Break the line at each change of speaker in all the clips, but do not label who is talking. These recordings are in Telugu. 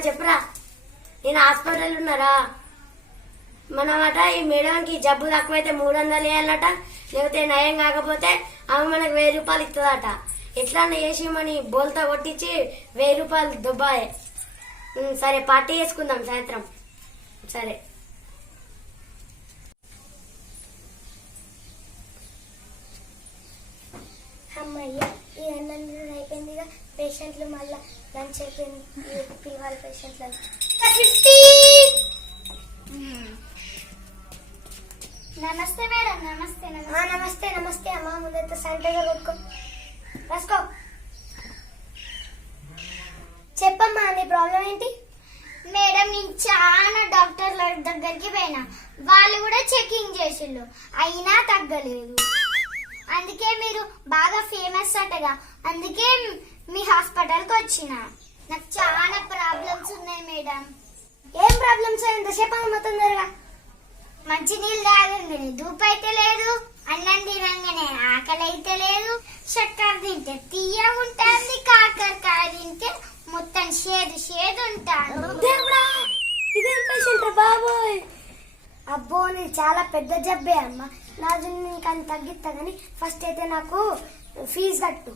చెప్పురా. నేను హాస్పిటల్ ఉన్నారా? మనమాట ఈ మేడంకి జబ్బు తక్కువైతే 300 వేయాలట, లేకపోతే నయం కాకపోతే ఆమె మనకు 1000 రూపాయలు ఇస్తుందట. ఎట్లా చేసి మని బోల్తా కొట్టించి 1000 రూపాయలు దుబ్బాయే. సరే పార్టీ చేసుకుందాం సాయంత్రం. సరే
అమ్మయ్య, ఈ అన్నం అయిపోయిందిగా. పేషెంట్లు మళ్ళా లంచ్ అయిపోయింది. పిలవాలి పేషెంట్లను. నమస్తే మేడం. నమస్తే నమస్తే నమస్తే అమ్మా. ముందైతే శానిటైజర్ కొట్టుకో, రాసుకో. చెప్పమ్మా, నీ ప్రాబ్లం ఏంటి? మేడం, నేను చాలా డాక్టర్ల దగ్గరికి పోయినా, వాళ్ళు కూడా చెకింగ్ చేసిండు, అయినా తగ్గలేదు. అందుకే మీరు బాగా ఫేమస్ అటగా, అందుకే మీ హాస్పిటల్కి వచ్చిన. నాకు చాలా ప్రాబ్లమ్స్ ఉన్నాయి మేడం. ఏం ప్రాబ్లమ్స్? ఎంతసేపు మొత్తం తొందరగా. మంచి నీళ్ళు తాగంగానే ధూపు అయితే లేదు, అన్నం తినంగానే ఆకలి అయితే లేదు, చక్కెర తింటే తీయ ఉంటుంది, కాకరకాయ తింటే మొత్తం షేదు ఉంటాను. ఇదేం పేషెంట్ బాబోయ్? అబ్బో, నీది చాలా పెద్ద జబ్బే అమ్మ. నాది నీకు అని తగ్గిస్తా కానీ ఫస్ట్ అయితే నాకు ఫీజు కట్టు.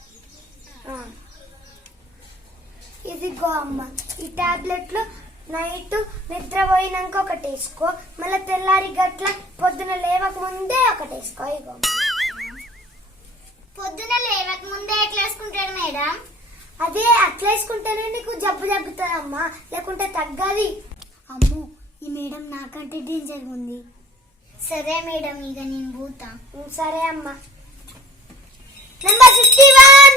ఇదిగో అమ్మ, ఈ టాబ్లెట్లు నైట్ నిద్రపోయినాక ఒకటి వేసుకో, మళ్ళీ తెల్లారి గట్ల పొద్దున లేవక ముందే ఒకటి వేసుకో. ఇగో పొద్దున లేవక ముందే ఎట్లా వేసుకుంటాడు మేడం? అదే అట్లా వేసుకుంటేనే నీకు జబ్బు తగ్గుతుందమ్మా, లేకుంటే తగ్గది. అమ్ము, ఈ మేడం నాకంటే డేంజర్ ఉంది. సరే మేడం, ఇక నేను పోతా. సరే అమ్మా. నెంబర్ 51.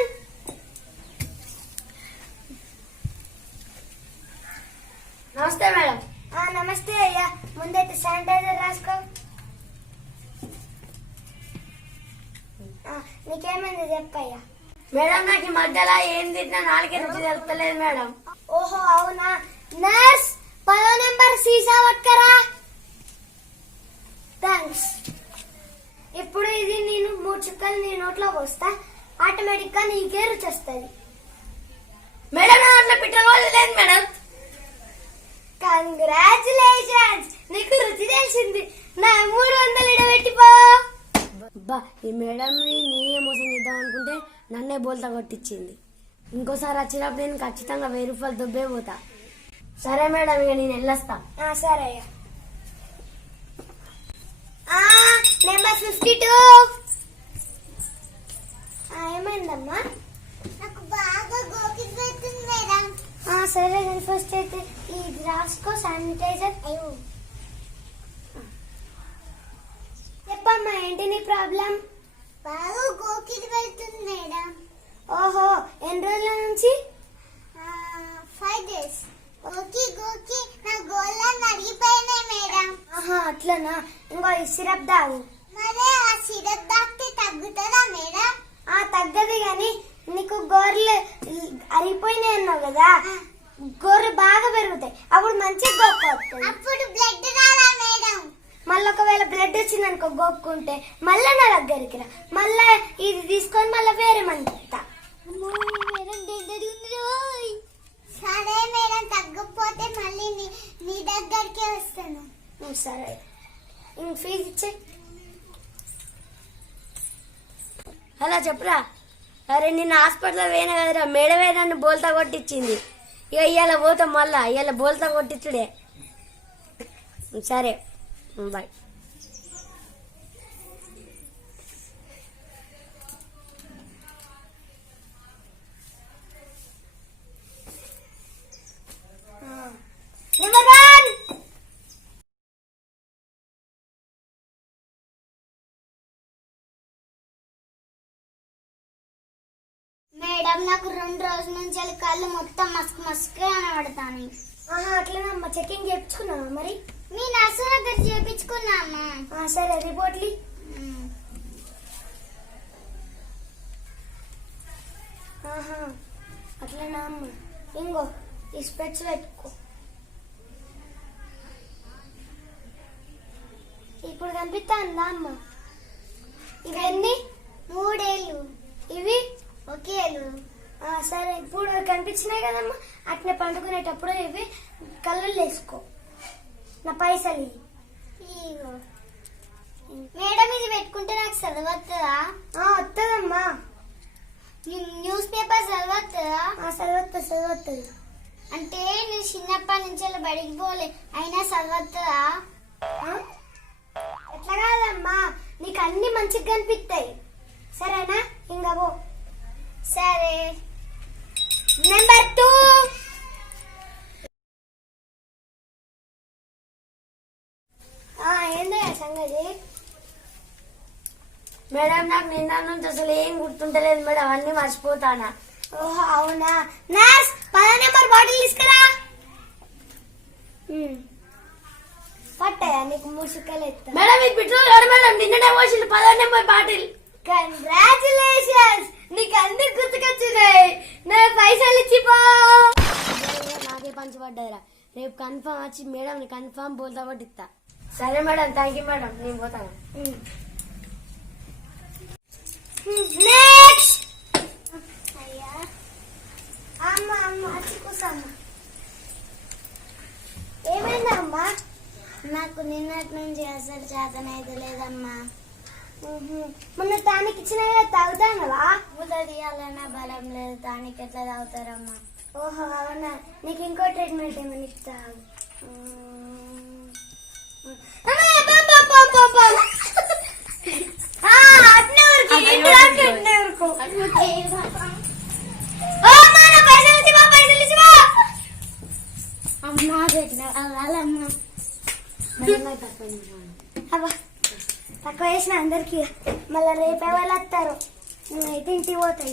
నమస్తే మేడం.
నమస్తే అయ్యా. ముందైతే శానిటైజర్ రాసుకో. నీకేమైంది చెప్పయ్యా.
మేడం, నాకు ఈ మధ్యలో ఏం తిన్నా నాలుగే రుచి తెలుస్తలేదు మేడం.
ఓహో అవునా. నర్స్, 10వ నెంబర్ సీసా పట్టుకరా. థ్యాంక్స్. ఇప్పుడు ఇది నేను 3 చుక్కలు నీ నోట్లో పోస్తా, ఆటోమేటిక్ గా నీకే రుచి వస్తుంది.
మేడం, అట్లా పిట్టలేదు మేడం.
కంగ్రాచులేషన్స్, నీకు రుచి తెలిసింది. నా 300 ఇడబెట్టిపో.
ఈ మేడం నేనే మోసం చేద్దాం అనుకుంటే నన్నే బోల్తా కొట్టించింది. ఇంకోసారి వచ్చినప్పుడు నేను ఖచ్చితంగా 1000 రూపాయలు దుబ్బే పోతా. సరే మేడం, ఇక నేను వెళ్ళొస్తా.
సరే అయ్యా. నెంబర్ 52. ఏమైందమ్మా? నాకు బాగా గోకింగ్ అవుతుంది మేడం. సరే, నేను ఫస్ట్ అయితే ఇది రాసుకో, శానిటైజర్. చెప్పమ్మా, ఏంటి నీ ప్రాబ్లం? బాగా గోకింగ్ వెళ్తుంది మేడం. ఓహో, ఎన్ని రోజుల నుంచి? 5 days. గోకి నా గోళ్ళని అరిగిపోయినాయి మేడం. అట్లనా? ఇంకో ఈ సిరప్ తాగు. మరి ఆ సిరప్ తాగితే తగ్గుతుందా మేడం? తగ్గదు గాని నీకు గోర్లు అరిగిపోయినాయి అన్నావు కదా, గోర్లు బాగా పెరుగుతాయి, అప్పుడు మంచిగా గోక్కు. అప్పుడు బ్లడ్ రాదా మేడం? మళ్ళీ ఒకవేళ బ్లడ్ వచ్చింది అనుకో గోక్కుంటే మళ్ళా నా దగ్గరికి రా, మళ్ళా ఇది తీసుకొని మళ్ళీ వేరే మంది ఇస్తా. సరే మేడం, తగ్గకపోతే మళ్ళీ నీ దగ్గరికి వస్తాను. సరే, ఇంక ఫీజు ఇచ్చే.
అలా చెప్పురా. అరే, నిన్న హాస్పిటల్ పోయినా కదరా, మేడమే నన్ను బోల్తా కొట్టించింది. ఇక ఇవాళ పోతాం, మళ్ళా ఇవాళ బోల్తా కొట్టించుడే. సరే, బాయ్.
మేడం, నాకు 2 రోజుల నుంచి కళ్ళు మొత్తం మస్క్ కనబడతాను. అట్లనమ్మా, చెకింగ్ చేయించుకున్నావా మరి? మీ నర్సు దగ్గర చేయించుకున్నామ్మా. సరే, రిపోర్ట్లీ. అట్లనా అమ్మ? ఇంకో ఈ స్పెట్స్ పెట్టుకో. ఇప్పుడు కనిపిస్తుందా అమ్మ? ఇవన్నీ 3 ఏళ్ళు, ఇవి 1 ఏళ్ళు.
సరే ఇప్పుడు కనిపించినాయి కదమ్మా, అట్నే పండుకునేటప్పుడు ఇవి కళ్ళు వేసుకో. నా పైసలు
ఇగో మేడం, ఇది పెట్టుకుంటే నాకు చదవద్దా?
వస్తుందమ్మా.
న్యూస్ పేపర్ చదవద్దా?
చదవస్తుంది.
అంటే నేను చిన్నప్పటి నుంచి అలా బడికి పోలే, అయినా చదవద్దా?
ఎట్లా కాదమ్మా, నీకు అన్ని మంచిగా కనిపిస్తాయి. సరేనా? ఇంకా పో.
సరే.
నెంబర్ 2. ఏందయ్యా సంగతి? మేడం, నాకు నిన్న నుంచి అసలు ఏం గుర్తుంటలేదు మేడం, అన్ని మర్చిపోతానా. ఓహో అవునా. నర్స్ 10 నెంబర్ బాటిల్ తీసుకురా. పట్టయా నీకు 3 చుక్కలు ఎత్తా. మేడం ఇది పెట్రోల్ కాదు మేడం, నిన్ననే పోసింది 10 నెంబర్ బాటిల్. కంగ్రాచులేషన్స్, నీకు అన్ని గుర్తుకొచ్చినాయి. నా పైసలు ఇచ్చిపో. నాకే పంచబడ్డాయిరా, రేపు కన్ఫర్మ్ వచ్చి మేడం ని కన్ఫర్మ్ బోల్తా పట్టిస్తా. సరే మేడం, థ్యాంక్ యూ మేడం, నేను పోతాను. నెక్స్ట్.
అయ్యా
అమ్మ వచ్చి కూర్చోమ్మ. ఏమైందా అమ్మా?
నాకు నిన్నటి నుంచి అసలు చేతనైతే లేదమ్మా.
మొన్న టానిక్ ఇచ్చిన తాగుతానవా?
ఉదయాలన్నా బలం లేదు, టానిక్ ఎట్లా తాగుతారమ్మా?
ఓహో అవునా. నీకు ఇంకో ట్రీట్మెంట్ ఏమైనా ఇస్తావు?
అమ్మా పెట్టిన వాళ్ళమ్మా.
తక్కువ చేసిన అందరికి, మళ్ళీ రేపే వాళ్ళు వస్తారు. నేనైతే ఇంటికి పోతాయి.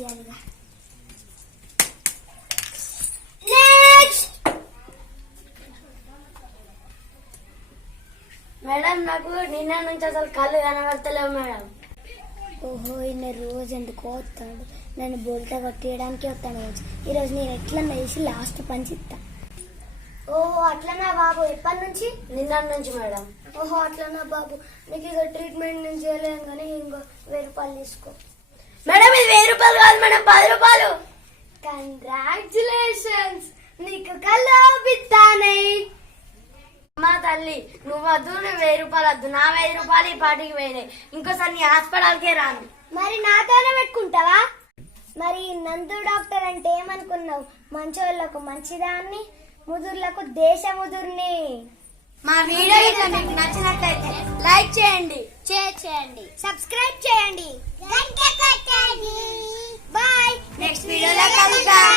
మేడం, నాకు నిన్న నుంచి అసలు కళ్ళు కనబడతలేవు మేడం. ఓహో, ఈయన రోజు ఎందుకో వస్తాడు, నన్ను బోల్తా కొట్టేయడానికి వస్తాడు రోజు. ఈరోజు నేను ఎట్లా వేసి లాస్ట్ పంచిస్తా. ఓహో అట్లనా బాబు, ఎప్పటి నుంచి? నిన్న నుంచి మేడం. ఓహో అట్లనా బాబు, నీకు ఇక ట్రీట్మెంట్ నేను చేయలేను కానీ ఇంకో 1000 రూపాయలు తీసుకో. మేడం ఇది 1000 రూపాయలు కాదు మేడం, 10 రూపాయలు. కంగ్రాచులేషన్స్, నీకు కళ్ళు బిత్తానై. మా తల్లి నువ్వు వద్దు, నువ్వు 1000 రూపాయలు వద్దు, నా 1000 రూపాయలు ఈ పాటికి పోయినాయి. ఇంకోసారి నీ హాస్పిటల్కే రాను. మరి నాతోనే పెట్టుకుంటావా? మరి నందు డాక్టర్ అంటే ఏమనుకున్నావు? మంచోళ్ళకు మంచిదాన్ని, ముదుర్లకు దేశ ముదుర్ని. మా వీడియో మీకు నచ్చినట్లయితే లైక్ చేయండి,
షేర్ చేయండి,
సబ్స్క్రైబ్ చేయండి.
గంట కొట్టండి.
బాయ్, నెక్స్ట్ వీడియోలో కలుద్దాం.